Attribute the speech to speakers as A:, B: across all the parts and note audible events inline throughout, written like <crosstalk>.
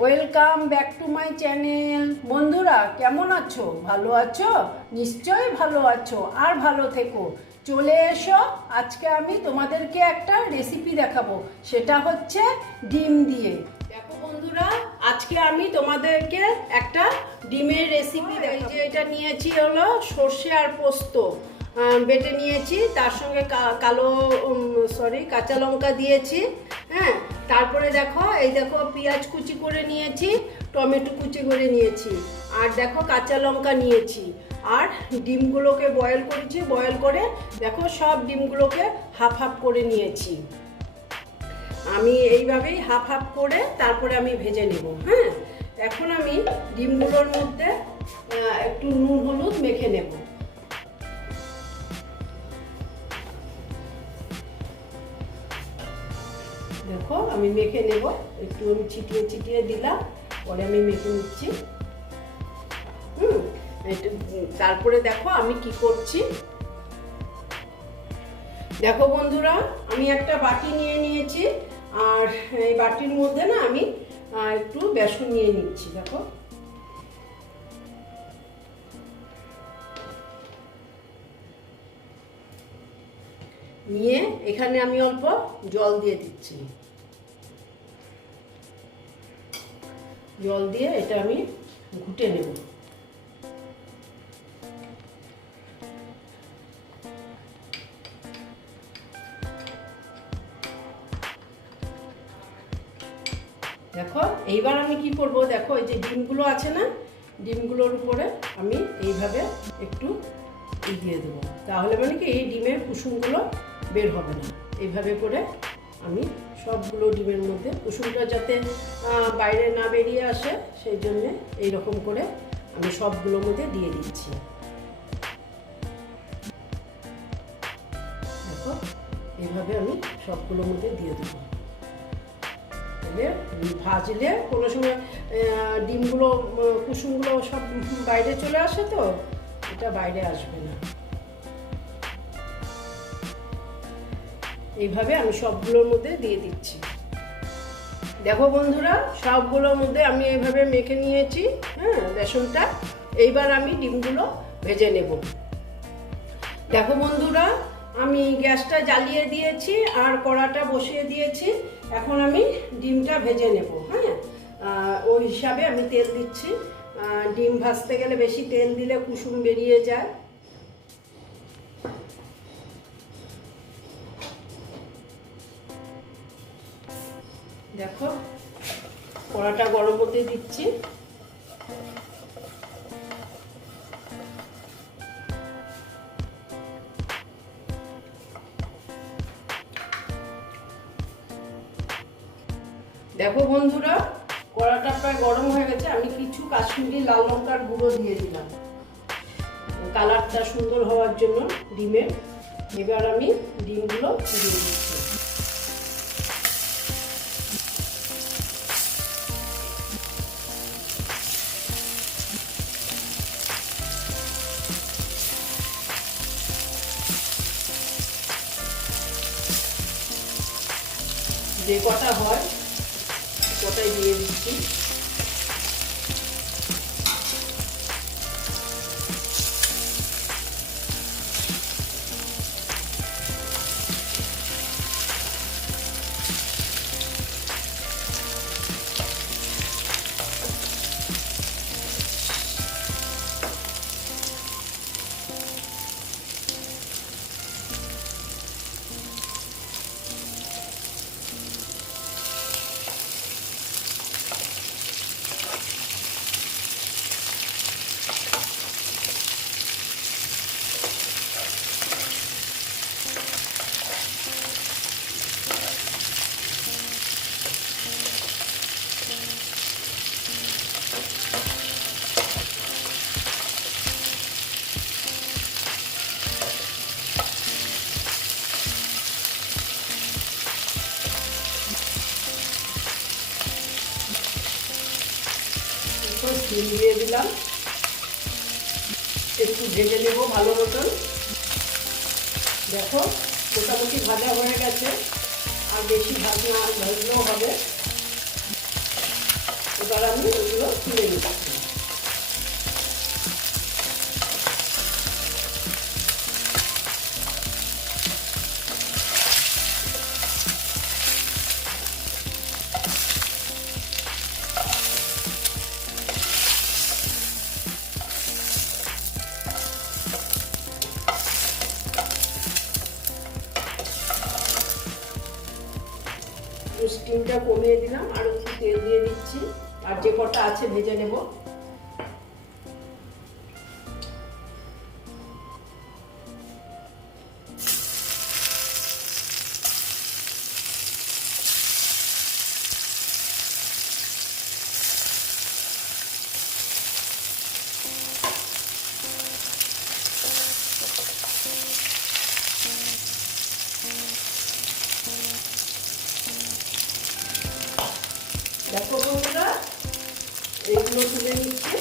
A: Welcome back to my channel বন্ধুরা, কেমন আছো? ভালো আছো? নিশ্চয়ই ভালো আছো। আর ভালো থেকো। চলে এসো। আজকে আমি তোমাদেরকে একটা রেসিপি দেখাবো। সেটা হচ্ছে ডিম দিয়ে। দেখো বন্ধুরা, আজকে আমি তোমাদেরকে একটা ডিমের রেসিপি এই যে এটা নিয়েছি হলো সর্ষে আর পোস্ত। বেটে নিয়েছি। তার সঙ্গে কালো সরি কাঁচা লঙ্কা দিয়েছি। হ্যাঁ? তারপরে দেখো, এই দেখো পেঁয়াজ কুচি করে নিয়েছি, টমেটো কুচি করে নিয়েছি, আর দেখো কাঁচা লঙ্কা নিয়েছি, আর ডিমগুলোকে বয়েল করেছি বয়েল করে দেখো সব ডিমগুলোকে হাফ হাফ করে নিয়েছি। আমি এইভাবেই হাফ হাফ করে তারপরে আমি ভেজে নেব হ্যাঁ? এখন আমি ডিমগুলোর মধ্যে একটু নুন হলুদ মেখে নেব। আমি মেখে নেব। একটু আমি ছিটিয়ে ছিটিয়ে দিলাম, পরে আমি মেখে নিচ্ছি। হুম তারপরে দেখো আমি কি করছি। দেখো বন্ধুরা, আমি একটা বাটি নিয়ে নিয়েছি, আর এই বাটির মধ্যে না আমি একটু বেসন নিয়ে নিচ্ছি, দেখো। নিয়ে এখানে আমি অল্প জল দিয়ে দিচ্ছি। জল দিয়ে এটা আমি ঘুটে নেব। দেখো, এইবার আমি কি করব? দেখো, এই যে ডিমগুলো আছে না, ডিমগুলোর উপরে আমি এইভাবে একটু দিয়ে দেবো। তাহলে মানে কি, এই ডিমের কুসুমগুলো বের হবে না। এইভাবে করে আমি সবগুলো ডিমের মধ্যে। কুসুমটা যাতে বাইরে না বেরিয়ে আসে, সেই জন্যে এইরকম করে আমি সবগুলোর মধ্যে দিয়ে দিচ্ছি। দেখো, এইভাবে আমি সবগুলোর মধ্যে দিয়ে দেবো। ভাজলে কোনো সময় ডিমগুলো, কুসুমগুলো সব বাইরে চলে আসে তো, এটা বাইরে আসবে না। এইভাবে আমি সবগুলোর মধ্যে দিয়ে দিচ্ছি। দেখো বন্ধুরা, সবগুলোর মধ্যে আমি এইভাবে মেখে নিয়েছি হ্যাঁ বেসনটা। এইবার আমি ডিমগুলো ভেজে নেব। দেখো বন্ধুরা, আমি গ্যাসটা জ্বালিয়ে দিয়েছি আর কড়াটা বসিয়ে দিয়েছি। এখন আমি ডিমটা ভেজে নেব হ্যাঁ। ওই হিসাবে আমি তেল দিচ্ছি। ডিম ভাজতে গেলে বেশি তেল দিলে কুসুম বেরিয়ে যায়। দেখো, কড়াটা গরম হতে দিচ্ছি। দেখো বন্ধুরা, কড়াটা প্রায় গরম হয়ে গেছে। আমি কিছু কাশ্মীরি লাল লঙ্কার গুঁড়ো দিয়ে দিলাম। কালারটা সুন্দর হওয়ার জন্য ডিমের এবার আমি ডিমগুলো দিয়ে দিচ্ছি। যে কটা হয় কটাই দিয়ে দিচ্ছি। দিয়ে দিলাম। একটু ভেজে নেব ভালো মতন। দেখো, মোটামুটি ভাজা হয়ে গেছে। আর বেশি ভাজা ভাজলেও হবে। এবার আমি ওগুলো তুলে নিচ্ছি কমিয়ে দিলাম আর একটু তেল দিয়ে দিচ্ছি। আর যে কটা আছে ভেজে নেব। দেখো বন্ধুরা এইগুলো তুলে নিচ্ছে।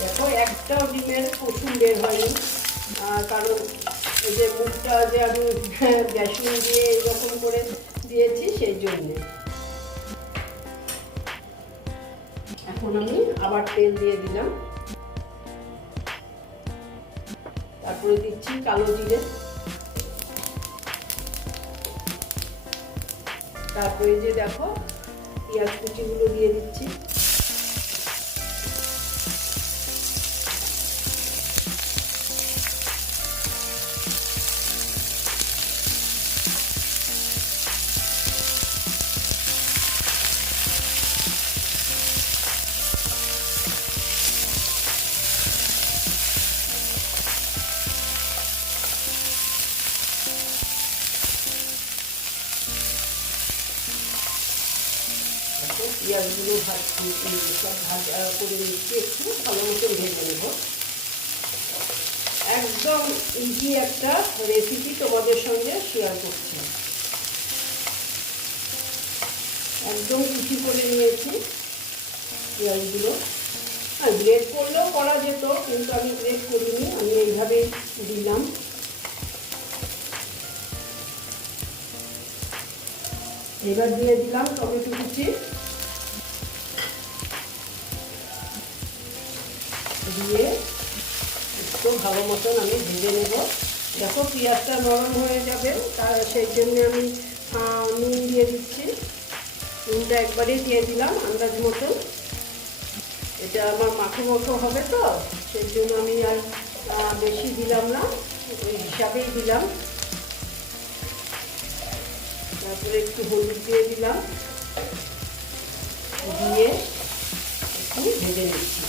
A: দেখো, একটাও ডিমের কুসুম বের হয়নি। কারণ এই যে মুখটা যে আমি <laughs> বেসন দিয়ে এরকম করে দিয়েছি, সেই জন্যে। এখন আমি আবার তেল দিয়ে দিলাম। তারপরে দিচ্ছি কালো জিরে। তারপরে যে দেখো পেঁয়াজ কুচিগুলো দিয়ে দিচ্ছি। পেঁয়াজগুলো ভাজ ভাজা করে নিচ্ছি, একটু ভালো মতন ভেজে নেব। একদম ইজি একটা রেসিপি তোমাদের সঙ্গে শেয়ার করছি। একদম কুচি করে নিয়েছি পেঁয়াজগুলো। হ্যাঁ গ্রেড করলেও করা যেত, কিন্তু আমি গ্রেড করিনি, আমি এইভাবে দিলাম। এবার দিয়ে দিলাম টমেটো কুচি। দিয়ে একটু ভালো মতন আমি ভেজে নেব। দেখো পেঁয়াজটা নরম হয়ে যাবে তার সেই জন্য আমি নুন দিয়ে দিচ্ছি। নুনটা একবারেই দিয়ে দিলাম আন্দাজ মতো এটা আমার মাখো মাখো হবে তো, সেই জন্য আমি আর বেশি দিলাম না, ওই হিসাবেই দিলাম। তারপরে একটু হলুদ দিয়ে দিলাম। দিয়ে একটু ভেজে নিচ্ছি।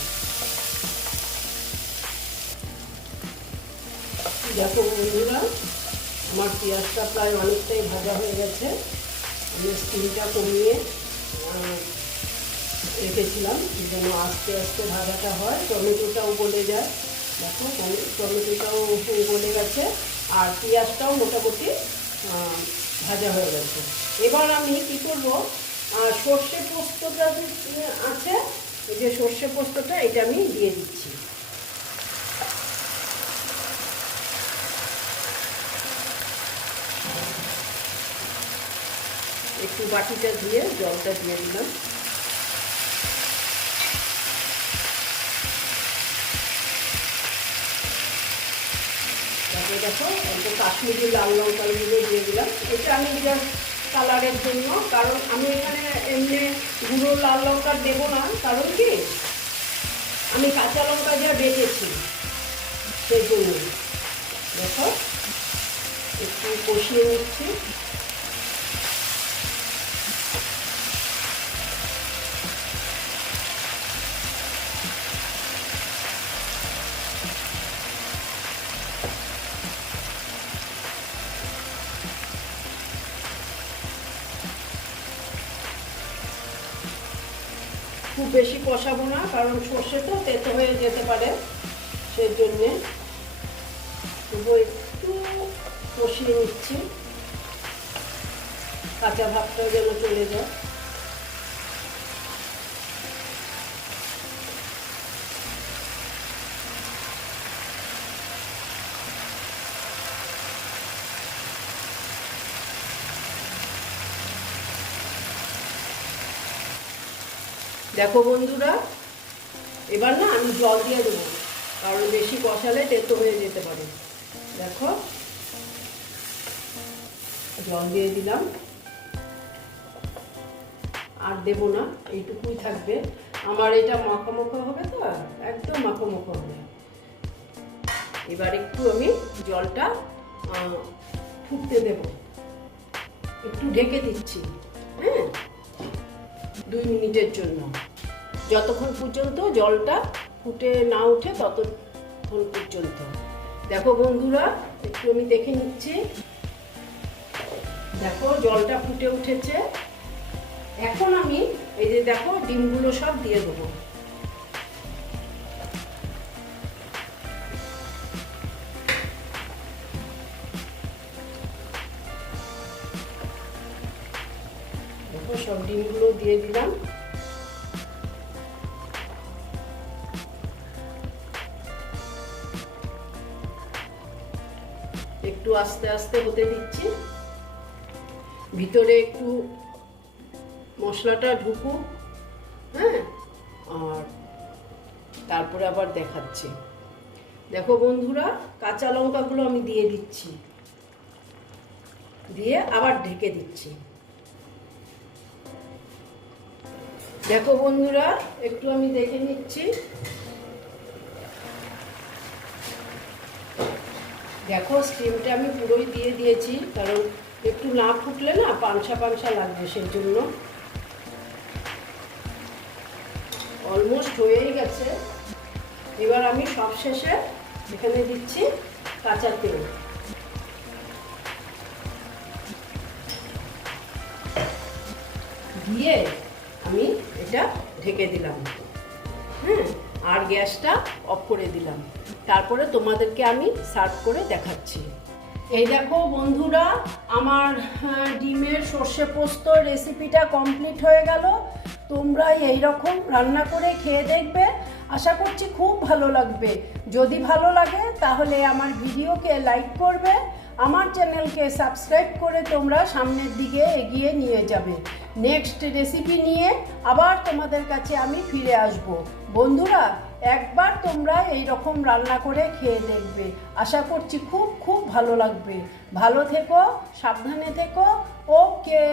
A: দেখো বন্ধুরা, আমার পেঁয়াজটা প্রায় অনেকটাই ভাজা হয়ে গেছে। আমি স্টিমটা কমিয়ে রেখেছিলাম, যেন আস্তে আস্তে ভাজাটা হয়। টমেটোটাও গলে যায়। দেখো টমেটোটাও গলে গেছে। আর পেঁয়াজটাও মোটামুটি ভাজা হয়ে গেছে। এবার আমি কী করব সর্ষে পোস্তটা আছে যে সর্ষে পোস্তটা, এটা আমি দিয়ে দিচ্ছি। একটু বাটিটা দিয়ে জলটা দিয়ে দিলাম। তারপরে দেখো একটু কাশ্মীরি লাল লঙ্কাগুলো দিয়ে দিলাম। এটা আমি জাস্ট কালারের জন্য, কারণ আমি এখানে এমনি গুঁড়ো লাল লঙ্কা দেবো না, কারণ কি? আমি কাঁচা লঙ্কা যা বেটেছি সেই জন্য দেখো, একটু কষিয়ে নিচ্ছি। কষাবো না, কারণ সর্ষে তো তেতো হয়ে যেতে পারে সেই জন্যে একটু কষিয়ে নিচ্ছি। কাঁচা ভাতটা যেন চলে যায়। দেখো বন্ধুরা, এবার না আমি জল দিয়ে দেবো, কারণ বেশি কষালে তেতো হয়ে যেতে পারে। দেখো, জল দিয়ে দিলাম। আর দেব না, এইটুকুই থাকবে। আমার এটা মাখা মাখা হবে তো, একদম মাখা মাখা হবে। এবার একটু আমি জলটা ফুটতে দেব। একটু ঢেকে দিচ্ছি হ্যাঁ? দুই মিনিটের জন্য। যতক্ষণ পর্যন্ত জলটা ফুটে না ওঠে, ততক্ষণ পর্যন্ত। দেখো বন্ধুরা, একটু আমি দেখে নিচ্ছি। দেখো, জলটা ফুটে উঠেছে। এখন আমি এই যে দেখো, ডিমগুলো সব দিয়ে দেবো। সব ডিমগুলো দিয়ে দিলাম। একটু আস্তে আস্তে হতে দিচ্ছি। ভিতরে একটু মশলাটা ঢুকুক হ্যাঁ? আর তারপরে আবার দেখাচ্ছি। দেখো বন্ধুরা, কাঁচা লঙ্কাগুলো আমি দিয়ে দিচ্ছি। দিয়ে আবার ঢেকে দিচ্ছি। দেখো বন্ধুরা, একটু আমি দেখে নিচ্ছি। দেখো স্টিমটা আমি পুরোই দিয়ে দিয়েছি, কারণ একটু না ফুটলে না পাংসা পাংসা লাগবে সেই জন্য অলমোস্ট হয়েই গেছে। এবার আমি সবশেষে এখানে দিচ্ছি কাঁচা তেল। দিয়ে আমি এটা ঢেকে দিলাম। হ্যাঁ আর গ্যাসটা অফ করে দিলাম। তারপরে তোমাদেরকে আমি সার্ভ করে দেখাচ্ছি। এই দেখো বন্ধুরা, আমার ডিমের সর্ষে পোস্ত রেসিপিটা কমপ্লিট হয়ে গেল। তোমরা এই রকম রান্না করে খেয়ে দেখবে। আশা করছি খুব ভালো লাগবে। যদি ভালো লাগে, তাহলে আমার ভিডিওকে লাইক করবে। আমার চ্যানেলকে সাবস্ক্রাইব করে তোমরা সামনের দিকে এগিয়ে নিয়ে যাবে। নেক্সট রেসিপি নিয়ে আবার তোমাদের কাছে আমি ফিরে আসব। বন্ধুরা, একবার তোমরা এই রকম রান্না করে খেয়ে দেখবে। আশা করছি খুব খুব ভালো লাগবে। ভালো থেকো, সাবধানে থেকো। ওকে।